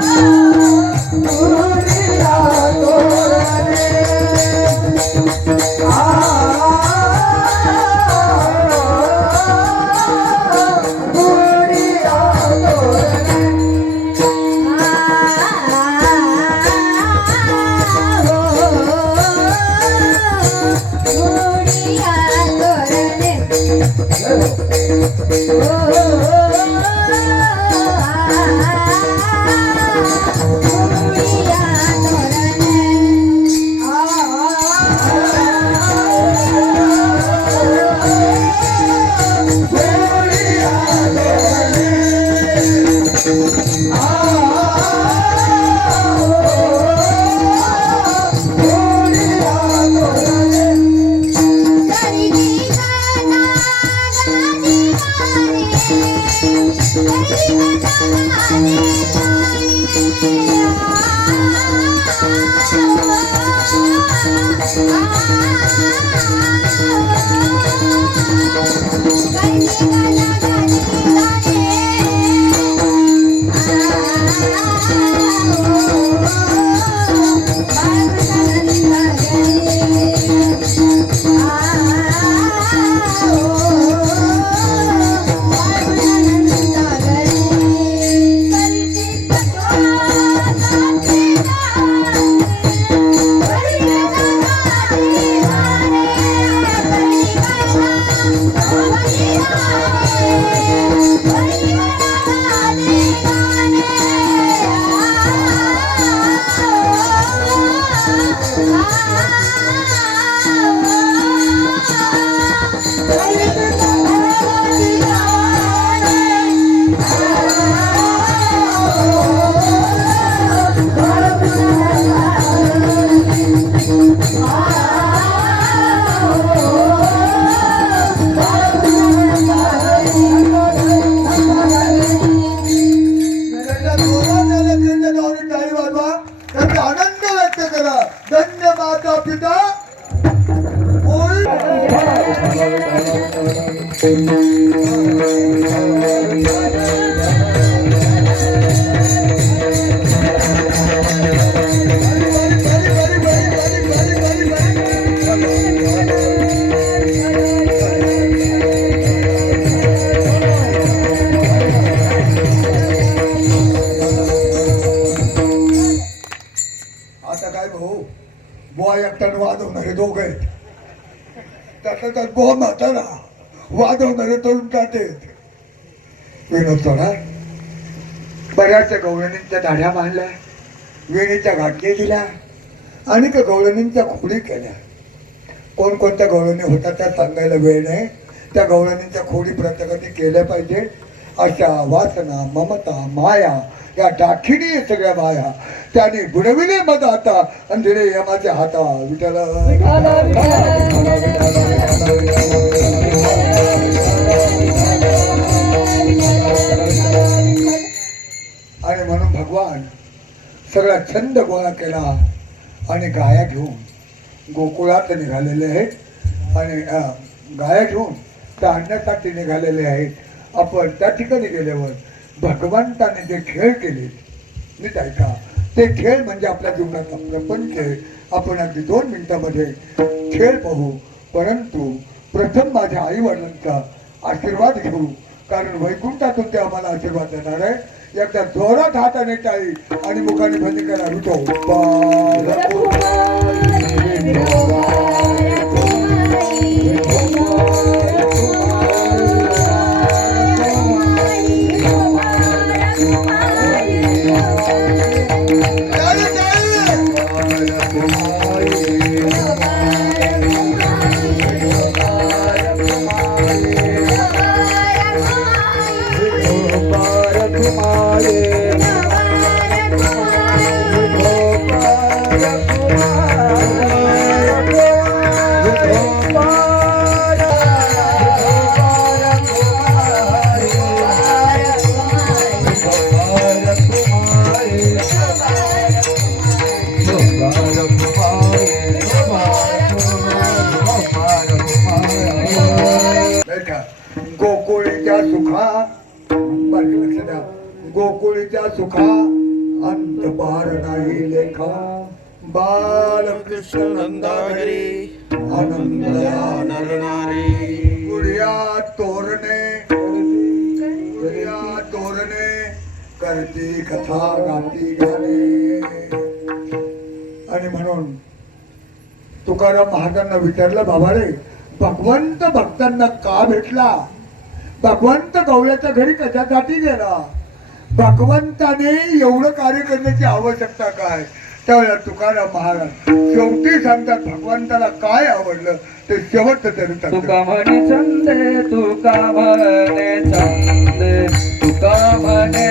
त्यांच्या 사랑합니다. 올. त्यातल्या त्यात बुवा म्हातारा वाजवणारे तरुण काटे विनोद सोडा बऱ्याचशा गवळणींच्या दाढ्या बांधल्या वेणीच्या घाटके दिल्या आणि त्या गवळणींच्या खोडी केल्या. कोणकोणत्या गवळणी होत्या त्या सांगायला वेळ नाही. त्या गवळणींच्या खोडी प्रत्येकाने केल्या पाहिजे अशा वासना ममता माया या दाखिणी सगळ्या माया त्याने बुडविले मग आता. आणि दिले यमाच्या हाता विठ्ठल आणि म्हणून भगवान सगळा छंद गोळा केला आणि गाया घेऊन गोकुळात निघालेले आहेत. आणि गाया घेऊन त्या आणण्यासाठी निघालेले आहेत. आपण त्या ठिकाणी गेल्यावर भगवंताने जे खेळ केले नीट ऐका ते खेळ म्हणजे आपल्या जीवनाचा प्रपंच आहे. आपण अगदी दोन मिनिटामध्ये खेळ पाहू. परंतु प्रथम माझ्या आई वडिलांचा आशीर्वाद घेऊ. कारण वैकुंठातून ते आम्हाला आशीर्वाद देणार आहे. एकदा जोरात हाताने टाळी आणि मुखाने बंदी करा विठो तोरणे तोरणे करती कथा गाती गाणे. आणि म्हणून तुकाराम महाराजांना विचारलं बाबा रे भगवंत भक्तांना का भेटला? भगवंत गवळ्याच्या घरी कशासाठी गेला? भगवंताने एवढं कार्य करण्याची आवश्यकता काय? त्यावेळेला तुकाराम महाराज शेवटी सांगतात भगवंताला काय आवडलं ते शेवट तरी तुका म्हणे छंदे तुका म्हणे छंदे तुका म्हणे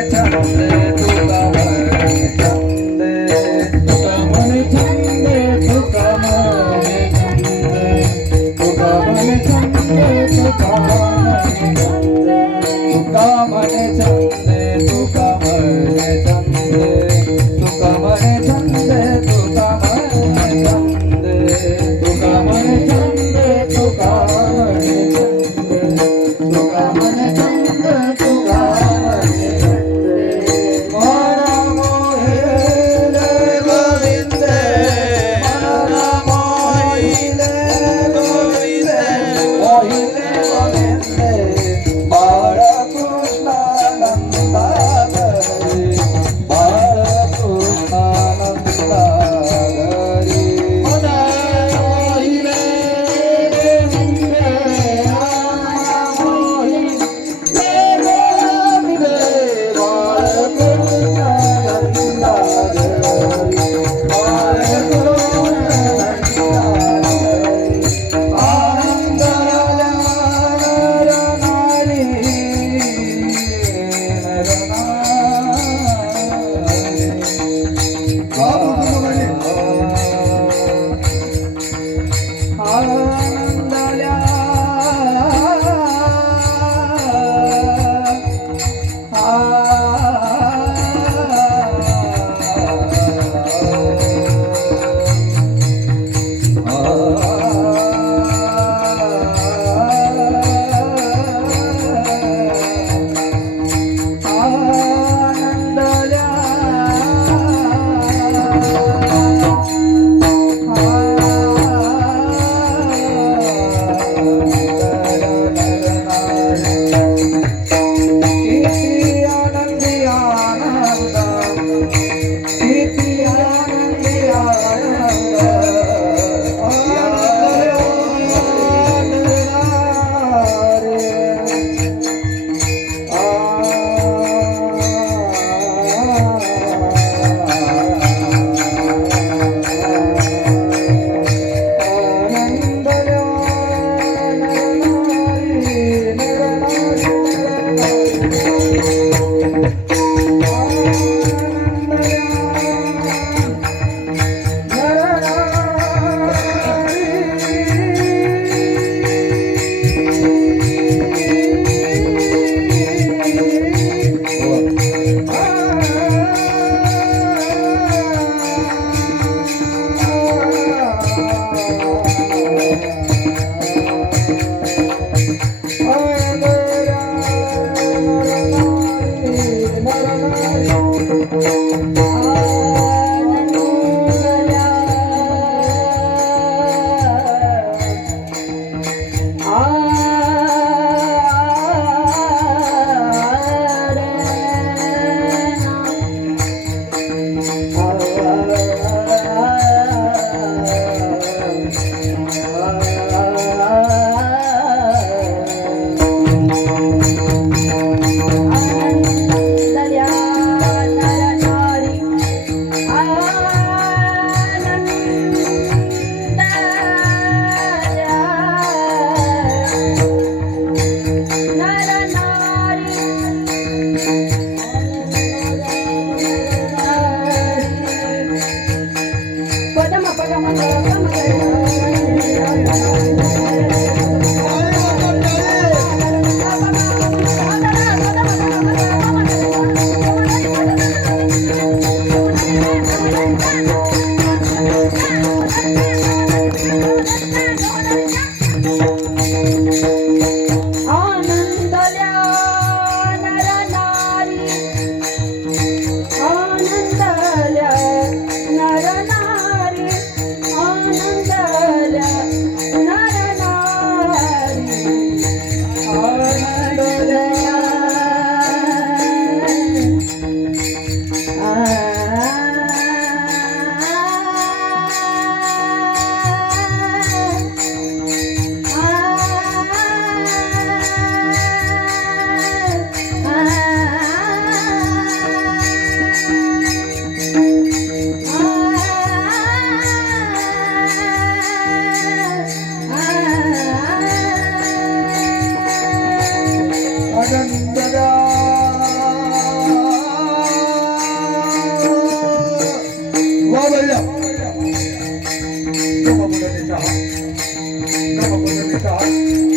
God.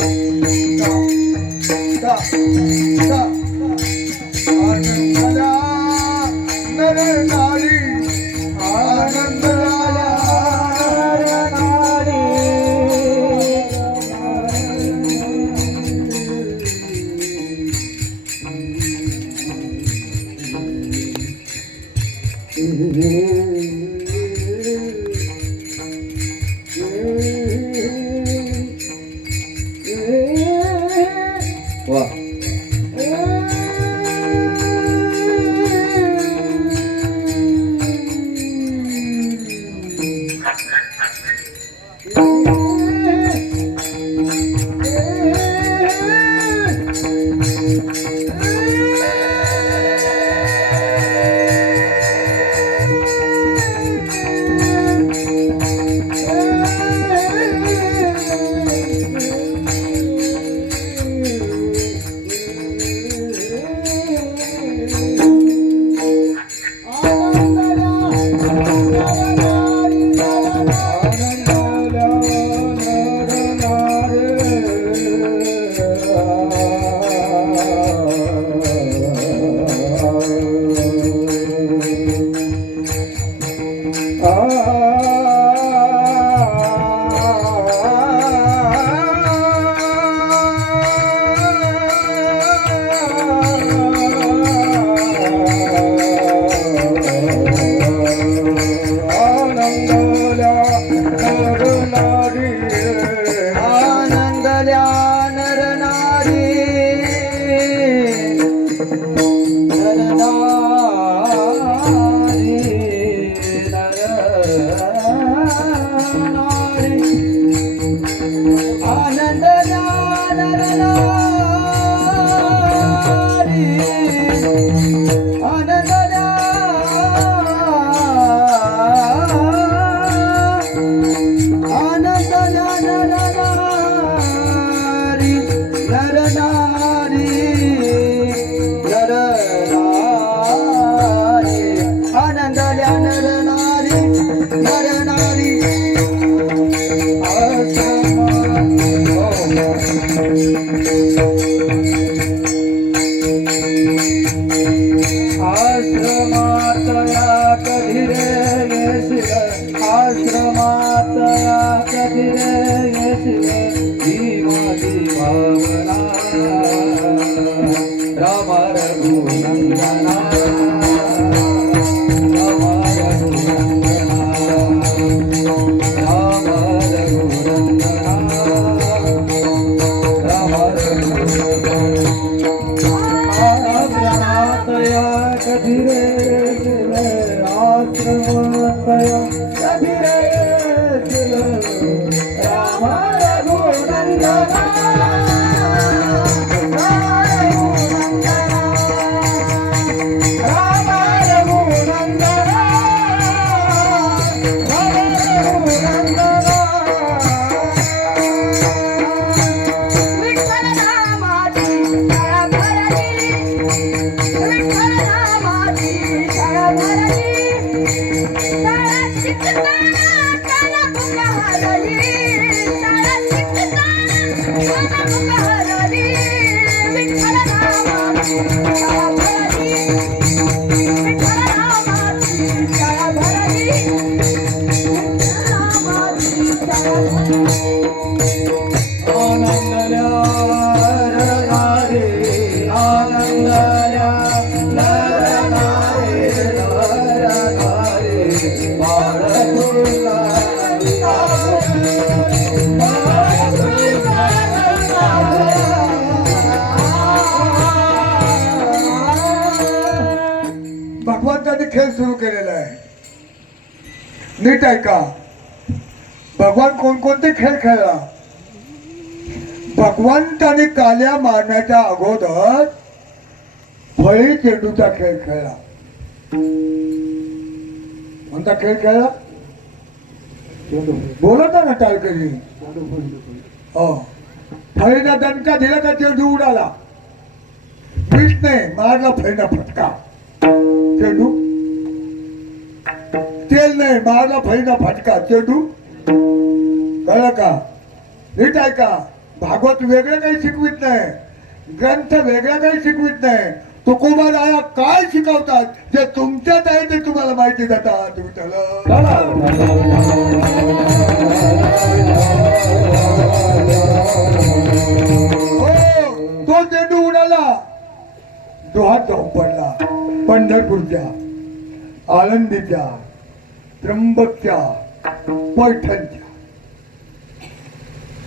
llorando. नीट ऐका. भगवान कोणकोणते खेळ खेळला? भगवंताने काल्या मारण्याच्या अगोदर फळी चेंडूचा खेळ खेळला. कोणता खेळ खेळला? बोलत ना टाळकरी हो. फळीला दणका दिला का चेंडू उडाला. बीटने मारला फळीना फटका. चेंडू. तेल नाही मारला फैना फाटका. चेंडू? कळलं का? नीट ऐका भागवत वेगळं काही शिकवित नाही. ग्रंथ वेगळं काही शिकवित नाही. तुकोबा राया काय शिकवतात? जे तुमच्यात आहे ते तुम्हाला माहिती जातात हो, तो चेंडू उडाला. डोहात जाऊन पडला. पंढरपूरच्या आनंदीच्या त्र्यंबकच्या पैठणच्या.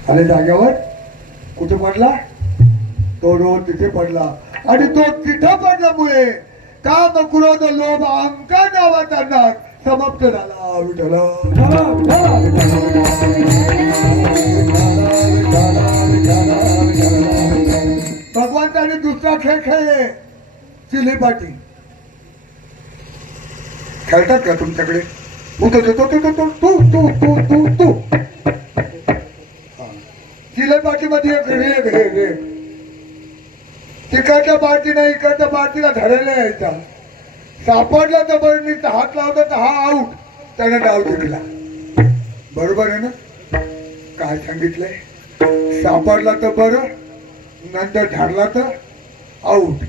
आले जाग्यावर कुठे पडला? तो रोज तिथे पडला. आणि तो तिथं पडल्यामुळे काम क्रोध लोभ आमका नावाचा नाग समाप्त झाला विठ्ठल. भगवंताने दुसरा खेळ खेळले. चिलीपाटी खेळतात का तुमच्याकडे? उतर तू तू तू तू तू तू तू तिला पाठीमध्ये एक रेग रेग रेग तिकडच्या पार्टीने इकडच्या पार्टीला धरायला यायचा सापडला तर बरं नीचा हात लावता तर हा आऊट त्याने डाव जिंकला बरोबर आहे ना? काय सांगितलंय? सापडला तर बरं नंतर धरला तर आऊट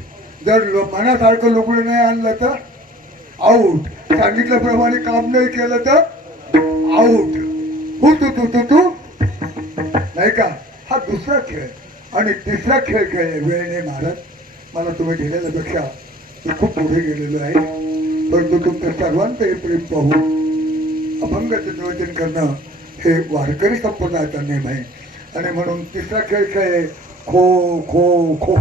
जर मनासारखं लुगडं नाही आणलं तर आऊट सांगितल्याप्रमाणे काम नाही केलं तर आऊट हो तू तू तू तू. नाही का? हा दुसरा खेळ. आणि तिसरा खेळ खेळ वेळेने महाराज मला तुम्ही गेलेल्यापेक्षा मी खूप पुढे गेलेलो आहे. परंतु तुमचं सर्वांचं हे प्रेम पाहून अभंगाचं नियोजन करणं हे वारकरी संप्रदायाचा नेम आहे. आणि म्हणून तिसरा खेळ खेळ खो खो खो.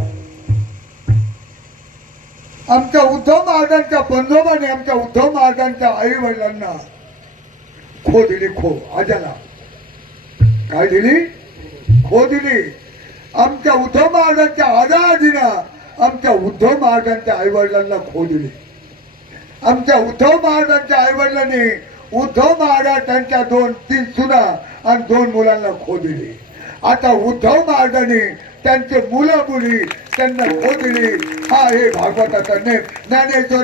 आमच्या उद्धव महाराजांच्या बंधोबाने आमच्या उद्धव महाराजांच्या आई वडिलांना खो दिली खो. आजाला काय दिली? खो दिली. आमच्या उद्धव महाराजांच्या आजाजीनं आमच्या उद्धव महाराजांच्या आई वडिलांना खो दिली. आमच्या उद्धव महाराजांच्या आई वडिलांनी उद्धव महाराज त्यांच्या दोन तीन सुना आणि दोन मुलांना खो दिली. आता उद्धव महाराजांनी त्यांचे मुलं मुली त्यांना खो हा हे भागवताचा नेम ज्ञानेश्वर